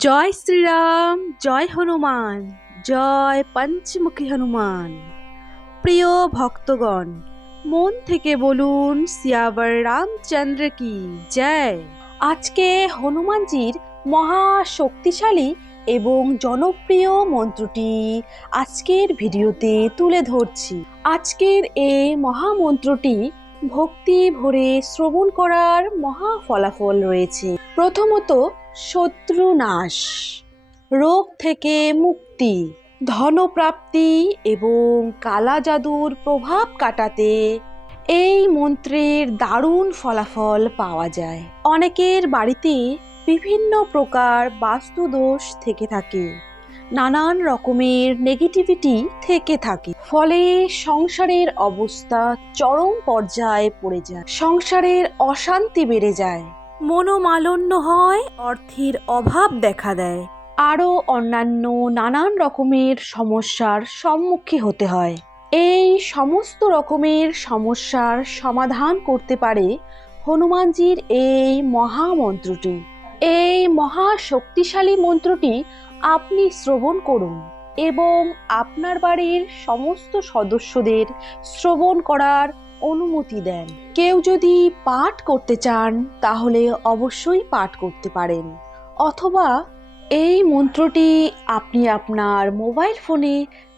জয় শ্রীরাম, জয় হনুমান, জয় পঞ্চমুখী হনুমান। প্রিয় ভক্তগণ, মন থেকে বলুন সিয়াবর রামচন্দ্র কি জয়। আজকে হনুমানজির মহা শক্তিশালী এবং জনপ্রিয় মন্ত্রটি আজকের ভিডিওতে তুলে ধরছি। আজকের এই মহামন্ত্রটি ভক্তি ভরে শ্রবণ করার মহা ফলাফল রয়েছে। প্রথমত, শত্রু নাশ, রোগ থেকে মুক্তি, ধনপ্রাপ্তি এবং কালা জাদুর প্রভাব কাটাতে এই মন্ত্রের দারুণ ফলাফল পাওয়া যায়। অনেকের বাড়িতে বিভিন্ন প্রকার বাস্তুদোষ থেকে থাকে, নানান রকমের নেগেটিভিটি থেকে থাকে, ফলে সংসারের অবস্থা চরম পর্যায়ে পড়ে যায়, সংসারের অশান্তি বেড়ে যায়, মনোমালিন্য হয়, অর্থের অভাব দেখা দেয়, আরও অন্যান্য নানান রকমের সমস্যার সম্মুখীন হতে হয়। এই সমস্ত রকমের সমস্যার সমাধান করতে পারে হনুমানজির এই মহামন্ত্রটি। এই মহা শক্তিশালী মন্ত্রটি আপনি শ্রবণ করুন এবং আপনার বাড়ির সমস্ত সদস্যদের শ্রবণ করার অনুমতি দেন। কেউ যদি পাঠ করতে চান তাহলে অবশ্যই পাঠ করতে পারেন, অথবা এই মন্ত্রটি আপনি আপনার মোবাইল ফোনে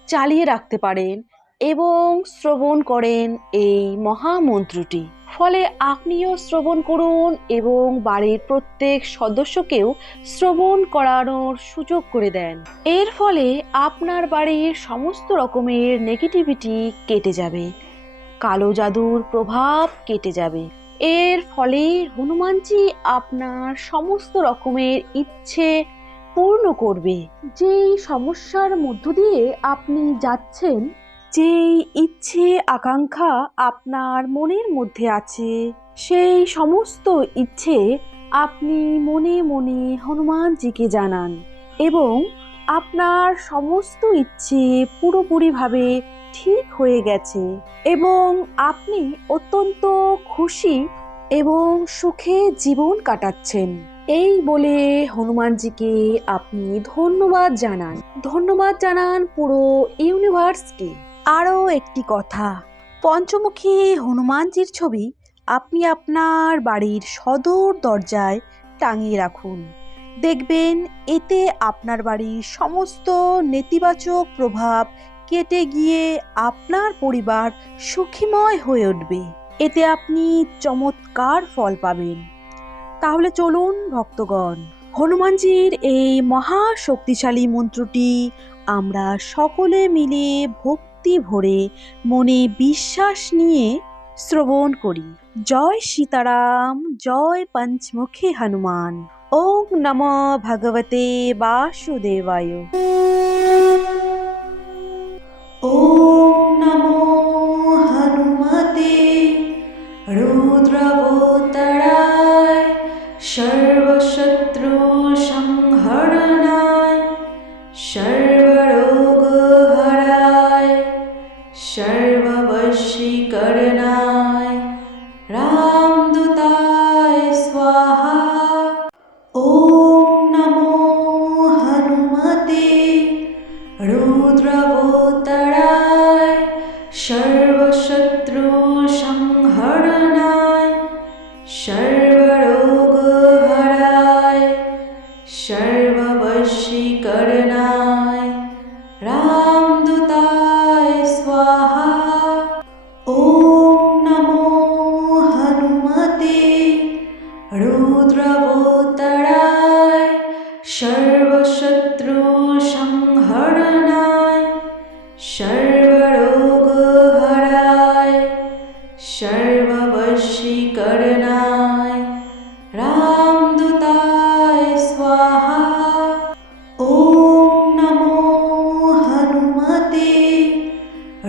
চালিয়ে রাখতে পারেন এবং শ্রবণ করেন এই মহামন্ত্রটি। ফলে আপনিও শ্রবণ করুন এবং বাড়ির প্রত্যেক সদস্যকেও শ্রবণ করানোর সুযোগ করে দেন। এর ফলে আপনার বাড়ির সমস্ত রকমের নেগেটিভিটি কেটে যাবে, কালো জাদুর প্রভাব কেটে যাবে। এর ফলে হনুমানজি আপনার সমস্ত রকমের ইচ্ছে পূর্ণ করবে। যেই সমস্যার মধ্য দিয়ে আপনি যাচ্ছেন, যেই ইচ্ছে আকাঙ্ক্ষা আপনার মনের মধ্যে আছে, সেই সমস্ত ইচ্ছে আপনি মনে মনে হনুমানজিকে জানান এবং আপনার সমস্ত ইচ্ছে পুরোপুরিভাবে ঠিক হয়ে গেছে এবং আপনি অত্যন্ত খুশি এবং সুখে জীবন কাটাচ্ছেন। এই বলে হনুমানজিকে আপনি ধন্যবাদ জানান, ধন্যবাদ জানান পুরো ইউনিভার্সকে। আরও একটি কথা, পঞ্চমুখী হনুমানজির ছবি আপনি আপনার বাড়ির সদর দরজায় টাঙিয়ে রাখুন। দেখবেন এতে আপনার বাড়ির সমস্ত নেতিবাচক প্রভাব কেটে গিয়ে আপনার পরিবার সুখীময় হয়ে উঠবে। এতে আপনি চমৎকার ফল পাবেন। তাহলে চলুন ভক্তগণ, হনুমানজির এই মহা শক্তিশালী মন্ত্রটি আমরা সকলে মিলে ভক্তি ভরে মনে বিশ্বাস নিয়ে শ্রবণ করি। জয় সীতারাম, জয় পঞ্চমুখী হনুমান। ওম নমো ভগবতে বাসুদেবায়। ওম নমো হনুমতে রুদ্রবতারায় সর্বশত্রু সংহরণায় সর্বরোগহরায় সর্ববশীকরণায় রামদূতায় স্বাহা। ওম নমো হনুমতে রুদ্রবতারায় সর্বশত্রু সংহরণায় সর্বরোগহরায় সর্ববশীকরণায় রামদূতায় স্বাহা। ওম নমো হনুমতে রুদ্রবতারায় সর্বশত্রু সংহরণায় সর্বরোগহরায় সর্ববশীকরণায় রামদূতায় স্বাহা। ওম নমো হনুমতে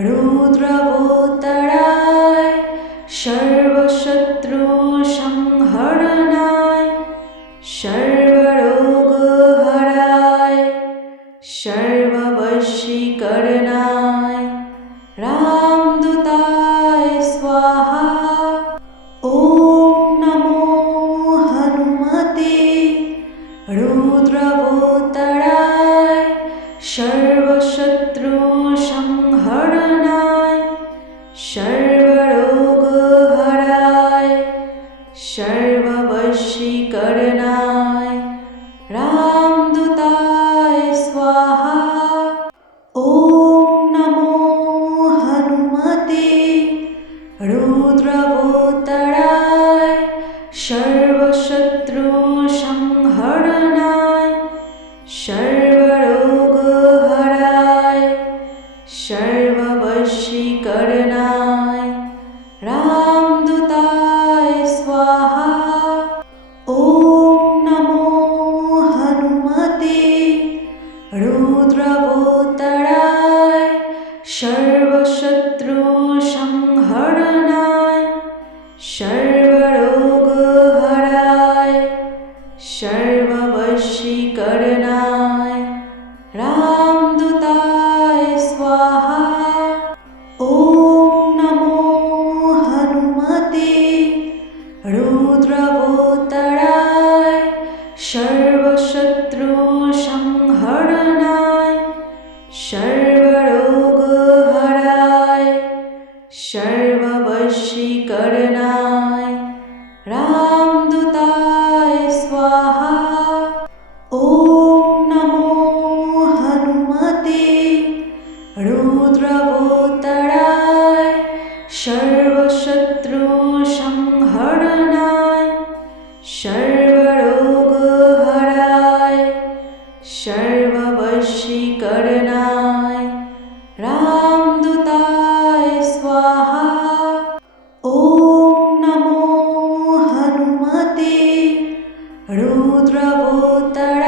রুদ্রবতারায় সর্বশত্রু সংহরণায় সর্বরোগহরায় रौद्रवोत्तराय सर्वशत्रुसंहरणाय सर्वरोगहराय सर्ववशीकरणाय रामदूताय स्वाहा। ॐ नमो हनुमते रुद्रवोत्तराय सर्वशत्रुसंहरणाय सर्वरोगहराय सर्ववशीकरणाय रामदूताय स्वाहा। ॐ नमो हनुमते रुद्रवोत्तराय सर्वशत्रुसंहरणाय सर्वरोगहराय सर्ववशीकरणाय रामदूताय स्वाहा। ॐ नमो हनुमते रुद्रवोत्तराय सर्वशत्रुसंहरणाय सर्वरोगहराय सर्ववशीकरणाय रामदूताय स्वाहा। ॐ नमो हनुमते रुद्रवोत्तराय सर्वशत्रुसंहरणाय सर्वरोगहराय सर्ववशीकरणाय रामदूताय स्वाहा। ॐ नमो हनुमते रुद्रवोत्तराय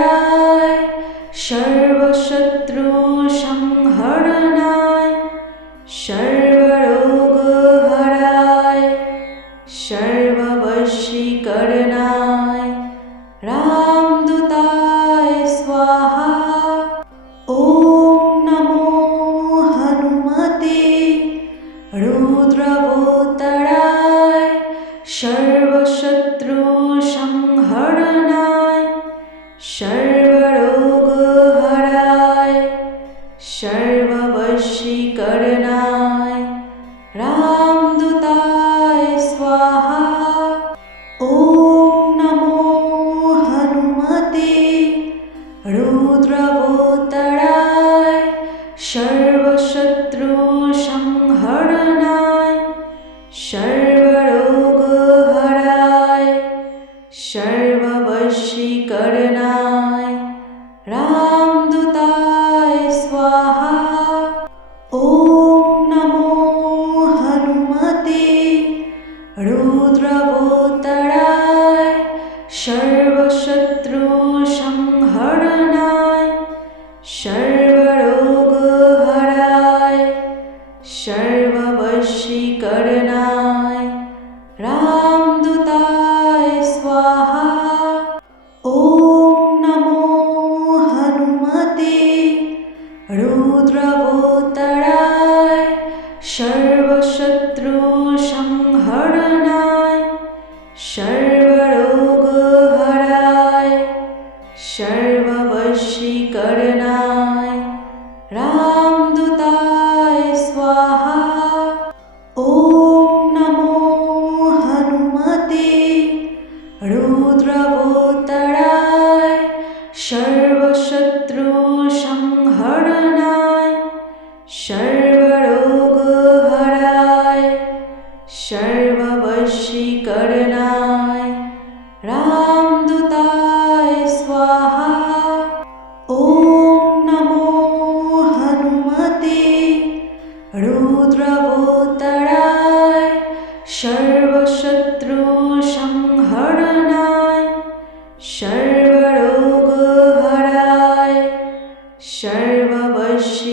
सर्वशत्रुसंहरणाय सर्वरोगहराय सर्ववशीकरणाय रामदूताय स्वाहा। ॐ नमो हनुमते रुद्रवोत्तराय सर्वशत्रुसंहरणाय सर्वरोगहराय सर्ववशीकरणाय रामदूताय स्वाहा। ॐ नमो हनुमते रुद्रवोत्तराय सर्वशत्रुसंहरणाय सर्वरोगहराय सर्ववशीकरणाय रामदूताय स्वाहा। ॐ नमो हनुमते रुद्रवोत्तराय सर्वशत्रुसंहरणाय सर्वरोगहराय सर्ववशीकरणाय रामदूताय स्वाहा। ॐ नमो हनुमते रुद्रवोत्तराय सर्वशत्रुसंहरणाय सर्वरोगहराय सर्ववशीकरणाय रामदूताय स्वाहा। ॐ नमो हनुमते रुद्रवोत्तराय सर्वशत्रुसंहरणाय सर्वरोगहराय सर्ववशीकरणाय रामदूताय स्वाहा। ॐ नमो हनुमते रुद्रवोत्तराय सर्वशत्रुसंहरणाय सर्वरोगहराय सर्ववशीकरणाय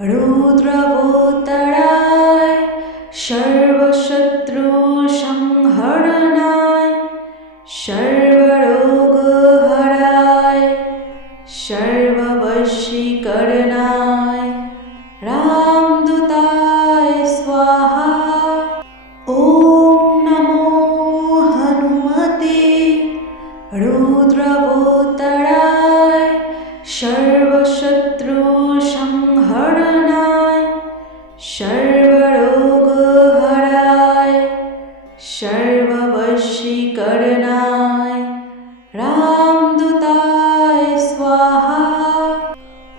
रुद्रवोत्तराय सर्वशत्रुसंहरणाय सर्वरोगहराय सर्ववशीकरणाय रामदूताय स्वाहा। ॐ नमो हनुमते रुद्रवोत्तराय सर्वशत्रुसंहरणाय सर्वरोगहराय सर्ववशीकरणाय रामदूताय स्वाहा।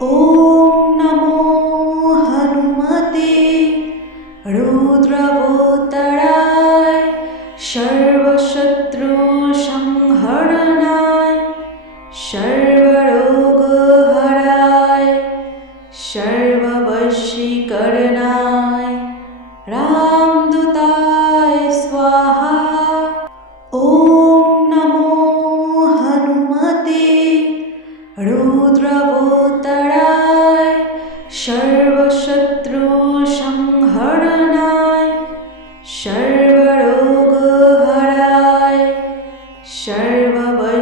ॐ नमो हनुमते रुद्रवोत्तराय सर्वशत्रुसंहरणाय सर्वरोगहराय सर्ववशीकरणाय रामदूताय स्वाहा। ॐ नमो हनुमते रुद्रवोत्तराय सर्वशत्रुसंहरणाय सर्वरोगहराय सर्ववशीकरणाय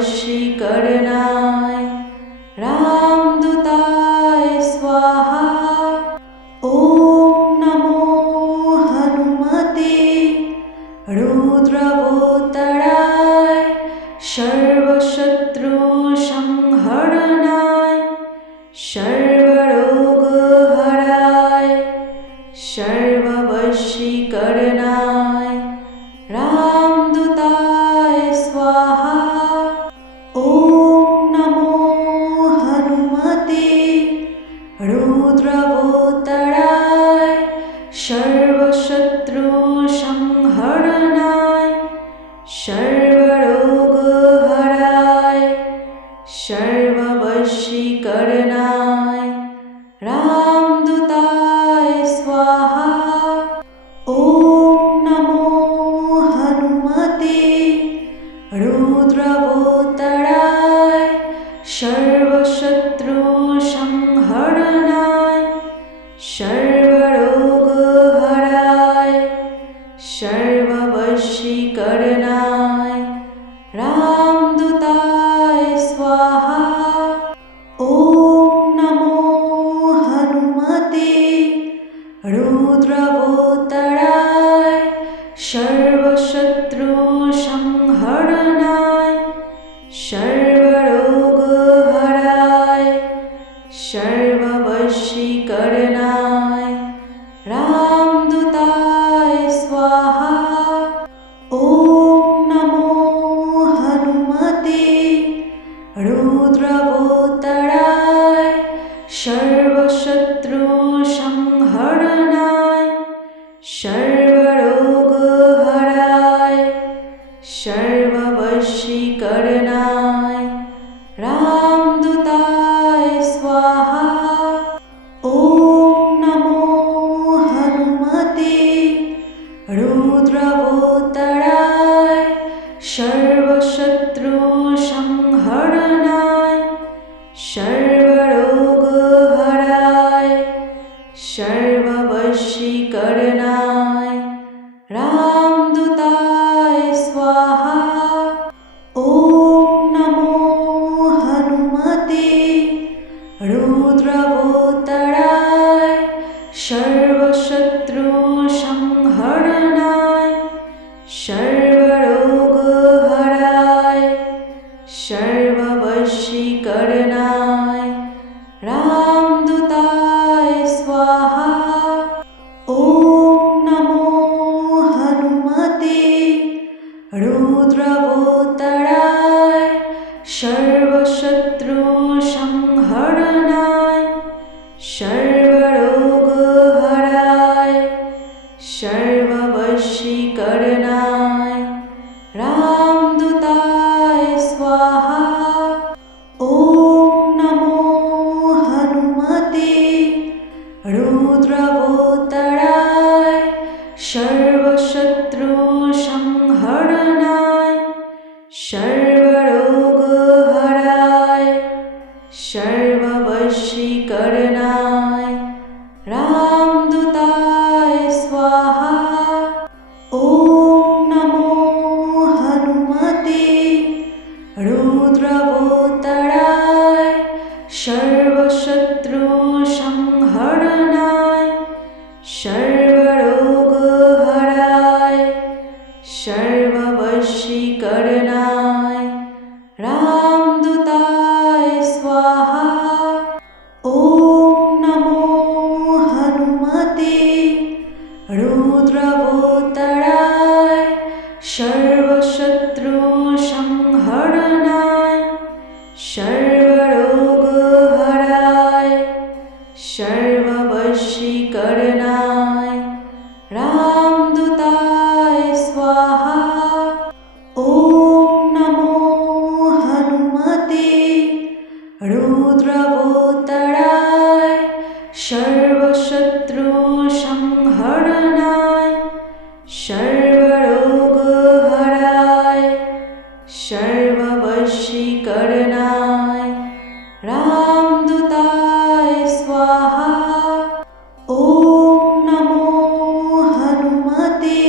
रामदूताय स्वाहा। ॐ नमो हनुमते रुद्रवोत्तराय सर्वशत्रुसंहरणाय सर्वरोगहराय सर्ववशीकरणाय रामदूताय स्वाहा। ॐ नमो हनुमते रुद्रवोत्तराय सर्वशत्रुसंहरणाय सर्वरोगहराय सर्ववशीकरणाय रामदूताय स्वाहा। ॐ नमो हनुमते रुद्रवोत्तराय सर्वशत्रुसंहरणाय सर्वरोगहराय सर्ववशीकरणाय रामदूताय स्वाहा। ॐ नमो हनुमते रुद्रवोत्तराय सर्वशत्रुसंहरणाय सर्वरोगहराय सर्ववशीकरणाय रामदूताय स्वाहा। ॐ नमो हनुमते रुद्रवोत्तराय सर्वशत्रुसंहरणाय सर्वरोगहराय सर्ववशीकरणाय रामदूताय स्वाहा। ॐ नमो हनुमते रुद्रवोत्तराय सर्वशत्रुसंहरणाय सर्वरोगहराय सर्ववशीकरणाय सर्ववशीकरणाय रामदूताय स्वाहा। ॐ नमो हनुमते रुद्रवोत्तराय सर्वशत्रुसंहरणाय सर्वरोगहराय सर्ववशीकरणाय रामदूताय स्वाहा। ॐ नमो हनुमते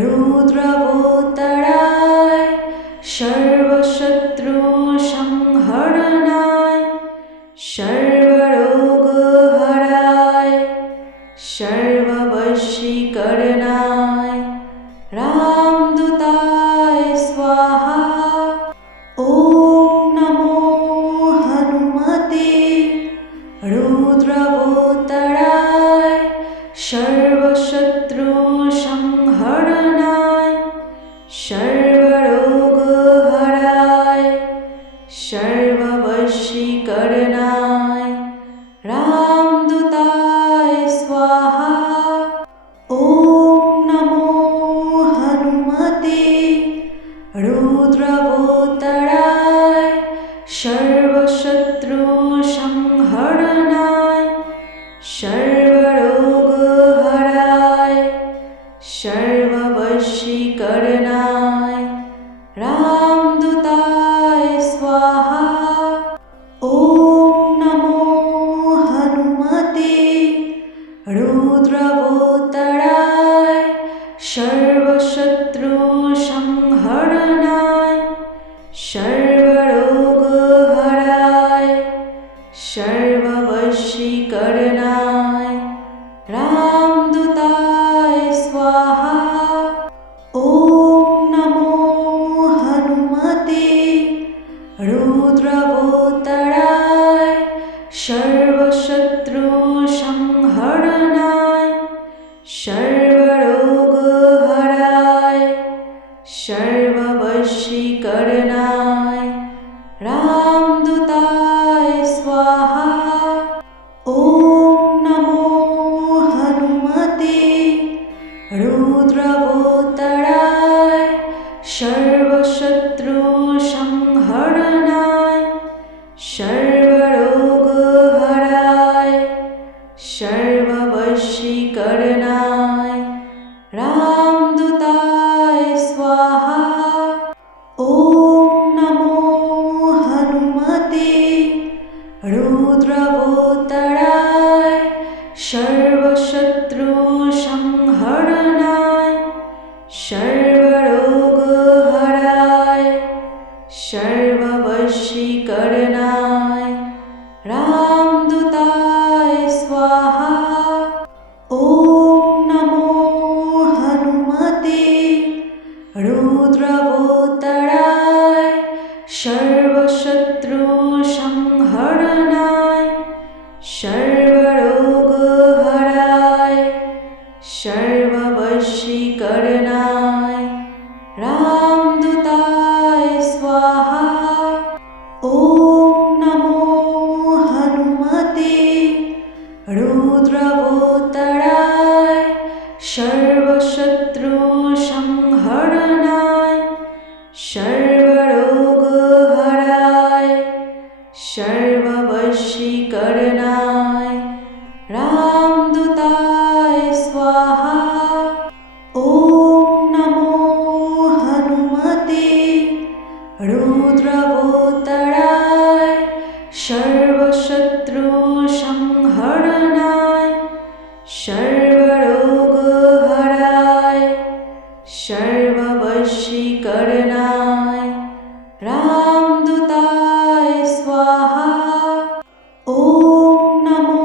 रुद्रवोत्तराय सर्वशत्रुसंहरणाय सर्वरोगहराय सर्ववशीकरणाय रामदूताय स्वाहा। ॐ नमो हनुमते रुद्रवोत्तराय सर्वशत्रुसंहरणाय सर्वरोगहराय सर्ववशीकरणाय रामदूताय स्वाहा। ॐ नमो हनुमते रुद्रवोत्तराय सर्वशत्रुसंहरणाय सर्वरोगहराय सर्ववशीकरणाय रामदूताय स्वाहा। ॐ नमो हनुमते रुद्रवोत्तराय सर्वशत्रुसंहरणाय सर्वरोगहराय सर्ववशीकरणाय रामदूताय स्वाहा। ॐ नमो हनुमते रुद्रवोत्तराय सर्वशत्रुसंहरणाय सर्वरोगहराय सर्ववशीकरणाय रामदूताय स्वाहा। ॐ नमो हनुमते रुद्रवोत्तराय सर्वशत्रुसंहरणाय सर्वरोगहराय सर्ववशीकरणाय रामदूताय स्वाहा। ॐ नमो हनुमते रुद्रवोत्तराय सर्वशत्रुसंहरणाय सर्वरोगहराय सर्ववशीकरणाय रामदूताय स्वाहा। ॐ नमो हनुमते रुद्रवोत्तराय सर्वशत्रुसंहरणाय सर्वरोगहराय सर्ववशीकरणाय रामदूताय स्वाहा। ॐ नमो हनुमते रुद्रवोत्तराय सर्वशत्रुसंहरणाय सर्वरोगहराय सर्ववशीकरणाय रामदूताय स्वाहा। ॐ नमो हनुमते रुद्रवोत्तराय सर्वशत्रुसंहरणाय सर्वरोगहराय सर्ववशीकरणाय रामदूताय स्वाहा। ॐ नमो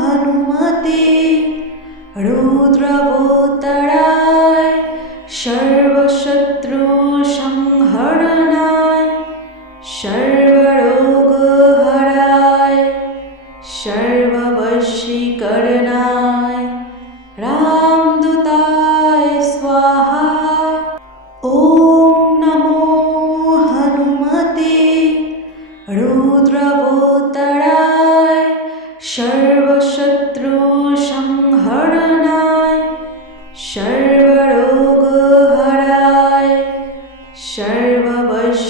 हनुमते रुद्रवोत्तराय सर्वशत्रुसंहरणाय सर्वरोगहराय सर्ववशीकरणाय रामदूताय स्वाहा। ॐ नमो हनुमते रुद्रवोत्तराय सर्वशत्रुसंहरणाय सर्वरोगहराय सर्ववशीकरणाय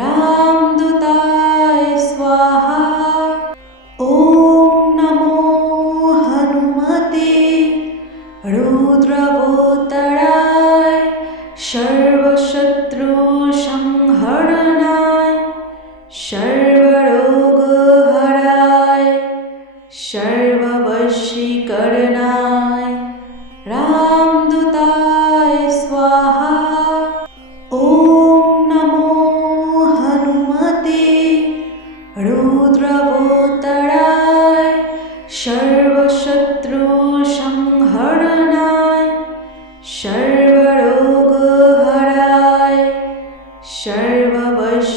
रामदूताय स्वाहा। ॐ नमो हनुमते रुद्रवोत्तराय सर्वशत्रुसंहरणाय सर्वरोगहराय सर्ववशीकरणाय रामदूताय स्वाहा। ॐ नमो हनुमते रुद्रवोत्तराय सर्वशत्रुसंहरणाय सर्वरोगहराय सर्ववशीकरणाय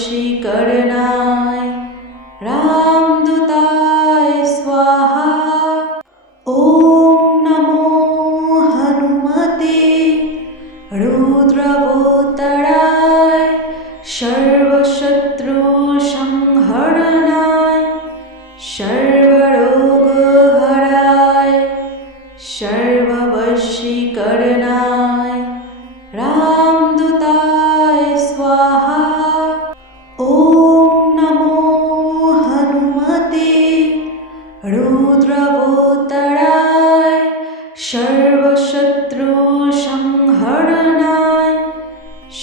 रामदूताय स्वाहा। ॐ नमो हनुमते रुद्रवोत्तराय सर्वशत्रुसंहरणाय सर्वरोगहराय सर्ववशीकरणाय रामदूताय स्वाहा। ॐ नमो हनुमते रुद्रवोत्तराय सर्वशत्रुसंहरणाय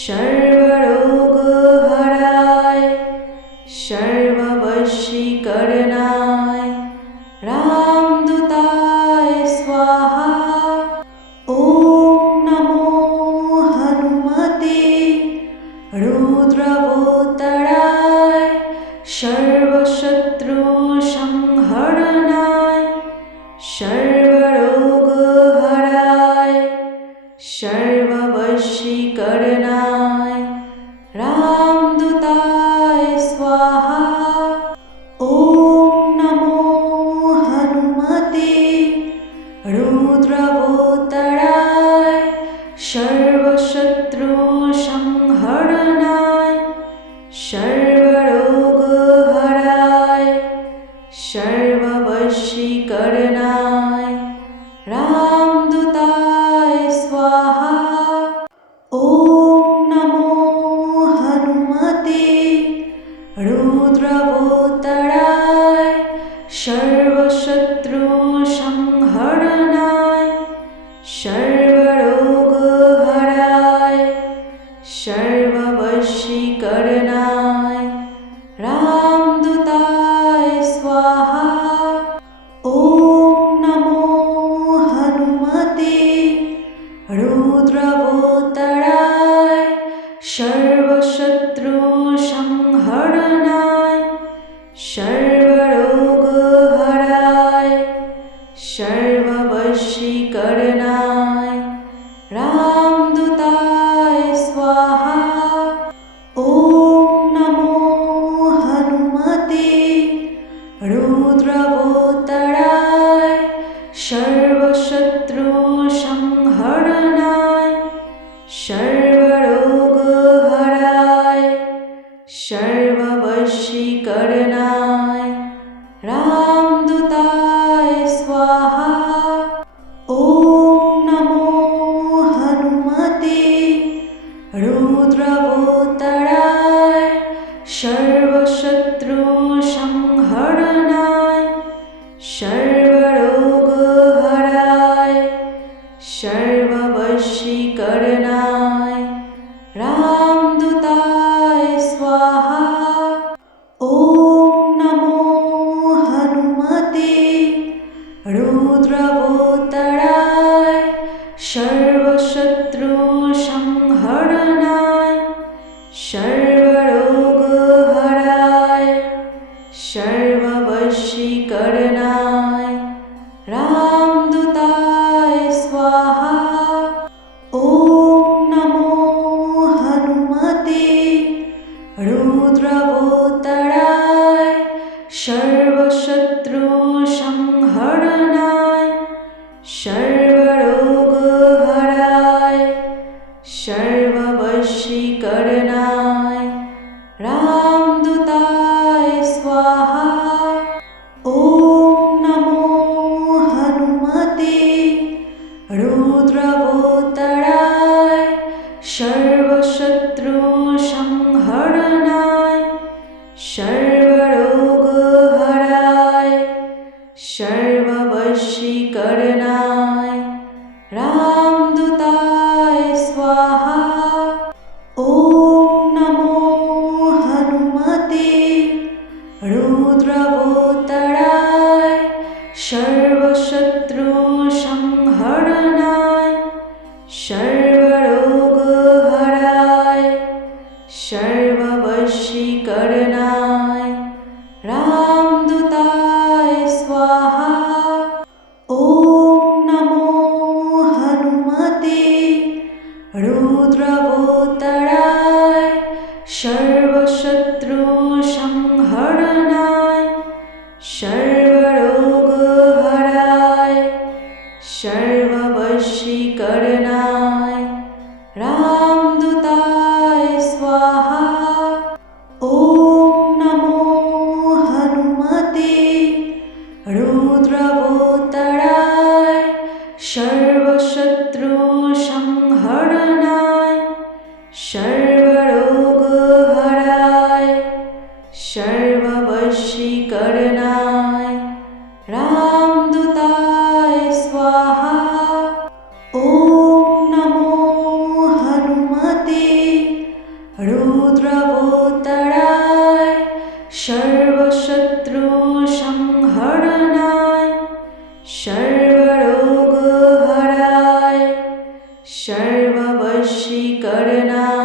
सर्वरोगहराय सर्ववशीकरणाय रामदूताय स्वाहा। ॐ नमो हनुमते रुद्रवोत्तराय सर्वशत्रुसंहरणाय सर्वरोगहराय सर्ववशीकरणाय रामदूताय स्वाहा। ॐ नमो हनुमते रुद्रवोत्तराय सर्वशत्रुसंहरणाय सर्वरोगहराय सर्ववशीकरणाय रामदूताय स्वाहा। ॐ नमो हनुमते रुद्रवोत्तराय सर्वशत्रुसंहरणाय सर्वरोगहराय सर्ववशीकरणाय रामदूताय स्वाहा। ॐ नमो हनुमते रुद्रवोत्तराय सर्वशत्रुसंहरणाय सर्वरोगहराय सर्ववशीकरणाय रामदूताय स्वाहा। ॐ नमो हनुमते रुद्रवोत्तराय सर्वशत्रुसंहरणाय सर्वरोगहराय सर्ववशीकरणाय रामदूताय स्वाहा। ॐ नमो हनुमते रुद्रवोत्तराय सर्वशत्रुसंहरणाय सर्वरोगहराय सर्ववशीकरणाय रामदूताय स्वाहा। ॐ नमो हनुमते रुद्रवोत्तराय सर्वशत्रुसंहरणाय सर्वरोगहराय सर्ववशीकरणाय रामदूताय स्वाहा। ॐ नमो हनुमते रुद्रवोत्तराय सर्वशत्रुसंहरणाय सर्वरोगहराय सर्ववशीकरणाय रामदूताय स्वाहा। করনায়